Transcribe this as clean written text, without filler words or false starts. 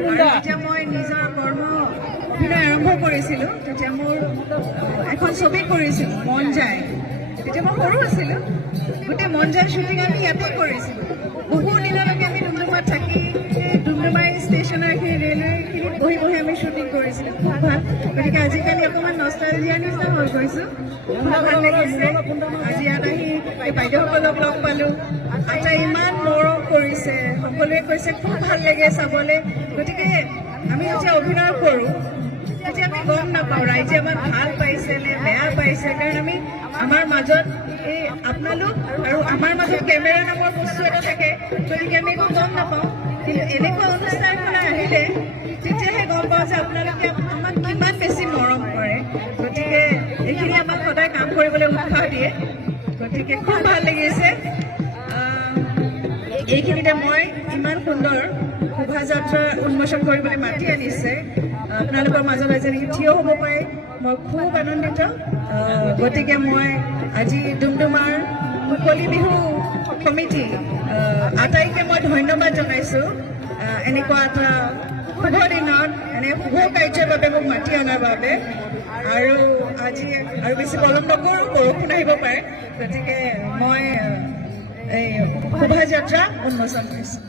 যেতিয়া মই নিজৰ কৰ্ম অভিনয় আৰম্ভ কৰিছিলোঁ তেতিয়া মোৰ এখন ছবি কৰিছিলোঁ মন যায়। তেতিয়া মই সৰু আছিলোঁ, গোটেই মন যায় শ্বুটিং আমি ইয়াতে কৰিছিলোঁ। বহু দিনলৈকে আমি ডুমডুমাত থাকি ডুমডুমাই ষ্টেচনৰ এইখিনি ৰেলৱেখিনিত বহি বহি আমি শ্বুটিং কৰিছিলোঁ। খুব ভাল। গতিকে আজিকালি অকণমান নষ্টালজিয়াৰ নিচিনা হৈ গৈছোঁ। খুব ভাল লাগিছে। আজি ইয়াত আহি এই বাইদেউসকলক লগ পালোঁ। আটাই ইমান মৰম কৰিছে, সকলোৱে কৈছে খুব ভাল লাগে চাবলৈ। গতিকে আমি যেতিয়া অভিনয় কৰোঁ তেতিয়া আমি গম নাপাওঁ ৰাইজে আমাক ভাল পাইছে নে বেয়া পাইছে, কাৰণ আমি আমাৰ মাজত এই আপোনালোক আৰু আমাৰ মাজত কেমেৰা নামৰ বস্তু এটা থাকে। গতিকে আমি একো গম নাপাওঁ, কিন্তু এনেকুৱা অনুষ্ঠানখনত আহিলে তেতিয়াহে গম পাওঁ যে আপোনালোকে আমাক কিমান বেছি মৰম কৰে। গতিকে এইখিনি আমাক সদায় কাম কৰিবলৈ উৎসাহ দিয়ে। গতিকে খুব ভাল লাগিছে। এইখিনিতে মই ইমান সুন্দৰ শোভাযাত্ৰা উন্মোচন কৰিবলৈ মাতি আনিছে। আপোনালোকৰ মাজত যেনেকৈ থিয় হ'ব পাৰে, মই খুব আনন্দিত। গতিকে মই আজি ডুমডুমাৰ মুকলি বিহু কমিটি আটাইকে মই ধন্যবাদ জনাইছোঁ। এনেকুৱা এটা শুভ দিনত এনে শুভ কাৰ্যৰ বাবে মোক মাতি অনাৰ বাবে। আৰু আজি আৰু বেছি পলম নকৰোঁ, বৰষুণ আহিব পাৰে। গতিকে মই এই শোভাযাত্ৰা উন্মোচন কৰিছোঁ।